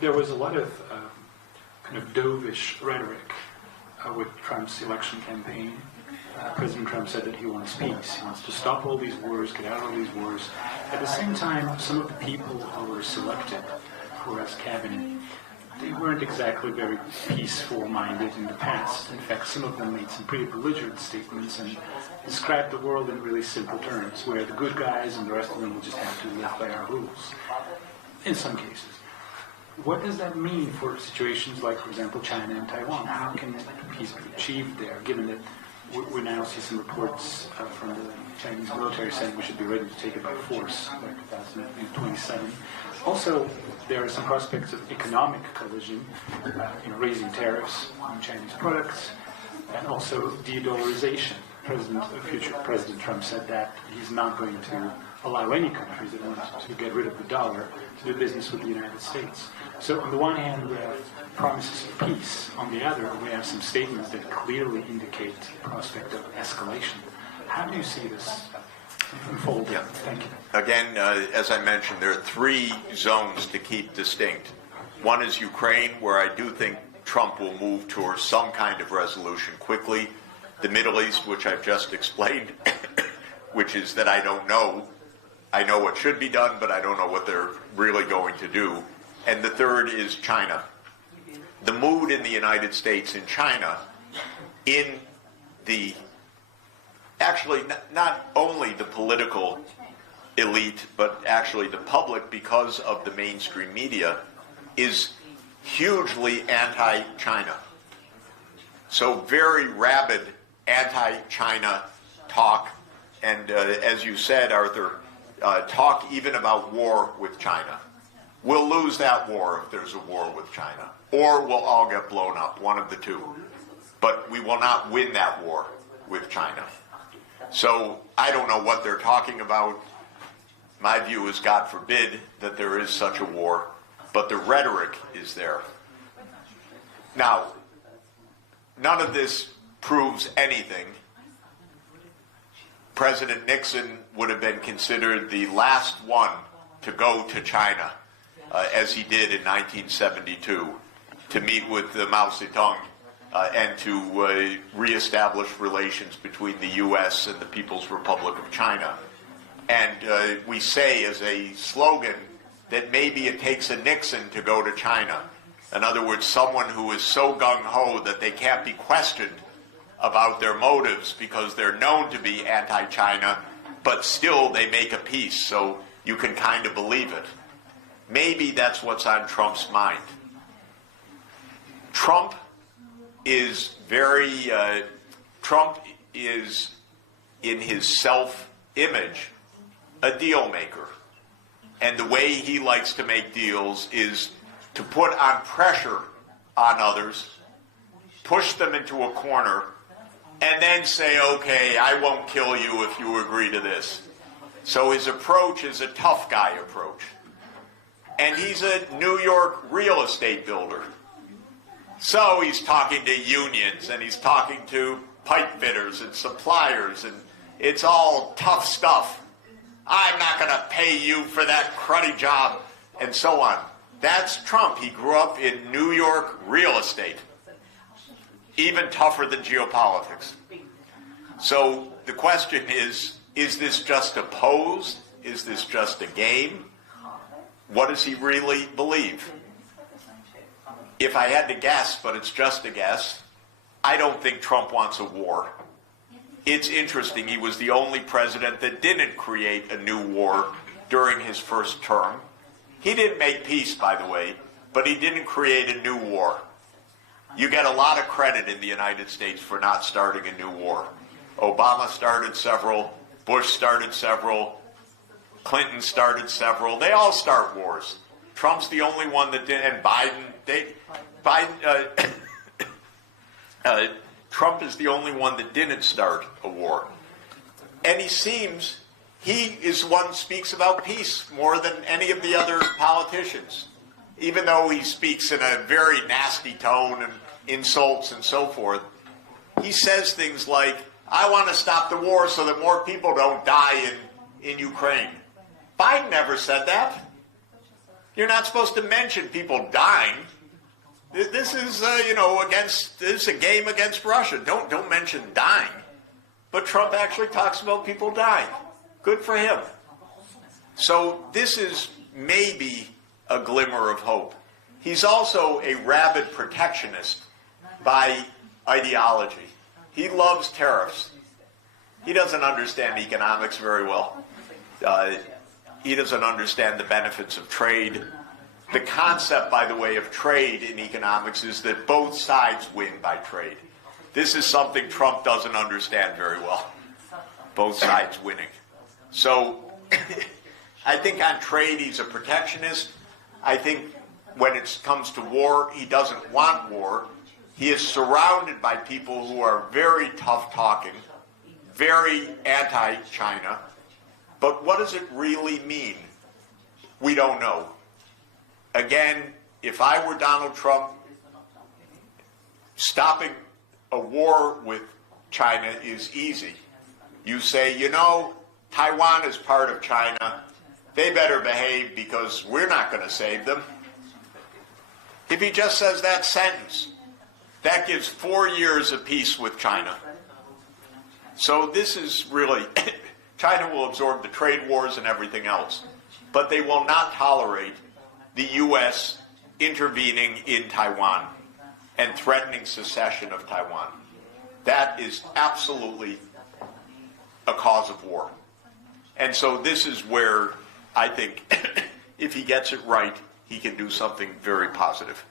There was a lot of kind of dovish rhetoric with Trump's election campaign. President Trump said that he wants peace. He wants to stop all these wars, get out of all these wars. At the same time, some of the people who were selected for his cabinet, they weren't exactly very peaceful-minded in the past. In fact, some of them made some pretty belligerent statements and described the world in really simple terms, where the good guys and the rest of them will just have to live by our rules, in some cases. What does that mean for situations like, for example, China and Taiwan? How can peace be achieved there, given that we now see some reports from the Chinese military saying we should be ready to take it by force by 2027. Also, there are some prospects of economic collision, raising tariffs on Chinese products, and also de-dollarization. Future President Trump said that he's not going to allow any countries that want to get rid of the dollar to do business with the United States. So on the one hand, we have promises of peace. On the other, we have some statements that clearly indicate the prospect of escalation. How do you see this unfold? Yeah. Thank you. Again, as I mentioned, there are three zones to keep distinct. One is Ukraine, where I do think Trump will move towards some kind of resolution quickly. The Middle East, which I've just explained, which is that I don't know. I know what should be done, but I don't know what they're really going to do. And the third is China. The mood in the United States and China, in the, actually not only the political elite, but actually the public, because of the mainstream media, is hugely anti-China. So very rabid anti-China talk, and as you said, Arthur, talk even about war with China. We'll lose that war if there's a war with China, or we'll all get blown up, one of the two. But we will not win that war with China. So I don't know what they're talking about. My view is, God forbid, that there is such a war, but the rhetoric is there. Now, none of this proves anything. President Nixon would have been considered the last one to go to China, as he did in 1972, to meet with Mao Zedong and to reestablish relations between the U.S. and the People's Republic of China. And we say as a slogan that maybe it takes a Nixon to go to China. In other words, someone who is so gung-ho that they can't be questioned about their motives because they're known to be anti-China, but still they make a peace, so you can kind of believe it. Maybe that's what's on Trump's mind. Trump is in his self-image, a deal maker. And the way he likes to make deals is to put on pressure on others, push them into a corner, and then say, okay, I won't kill you if you agree to this. So his approach is a tough guy approach. And he's a New York real estate builder. So he's talking to unions, and he's talking to pipe fitters and suppliers, and it's all tough stuff. I'm not going to pay you for that cruddy job, and so on. That's Trump. He grew up in New York real estate. Even tougher than geopolitics. So the question is this just a pose? Is this just a game? What does he really believe? If I had to guess, but it's just a guess, I don't think Trump wants a war. It's interesting, he was the only president that didn't create a new war during his first term. He didn't make peace, by the way, but he didn't create a new war. You get a lot of credit in the United States for not starting a new war. Obama started several, Bush started several, Clinton started several. They all start wars. Trump's the only one that did, and Trump is the only one that didn't start a war. And he is one who speaks about peace more than any of the other politicians. Even though he speaks in a very nasty tone and insults and so forth, he says things like, I want to stop the war so that more people don't die in Ukraine. Biden never said that. You're not supposed to mention people dying. This is, this is a game against Russia. Don't mention dying. But Trump actually talks about people dying. Good for him. So this is maybe a glimmer of hope. He's also a rabid protectionist by ideology. He loves tariffs. He doesn't understand economics very well. He doesn't understand the benefits of trade. The concept, by the way, of trade in economics is that both sides win by trade. This is something Trump doesn't understand very well. Both sides winning. So I think on trade he's a protectionist. I think when it comes to war, he doesn't want war. He is surrounded by people who are very tough-talking, very anti-China. But what does it really mean? We don't know. Again, if I were Donald Trump, stopping a war with China is easy. You say, Taiwan is part of China. They better behave because we're not going to save them. If he just says that sentence, that gives 4 years of peace with China. So this is really, China will absorb the trade wars and everything else, but they will not tolerate the U.S. intervening in Taiwan and threatening secession of Taiwan. That is absolutely a cause of war. And so this is where I think if he gets it right, he can do something very positive.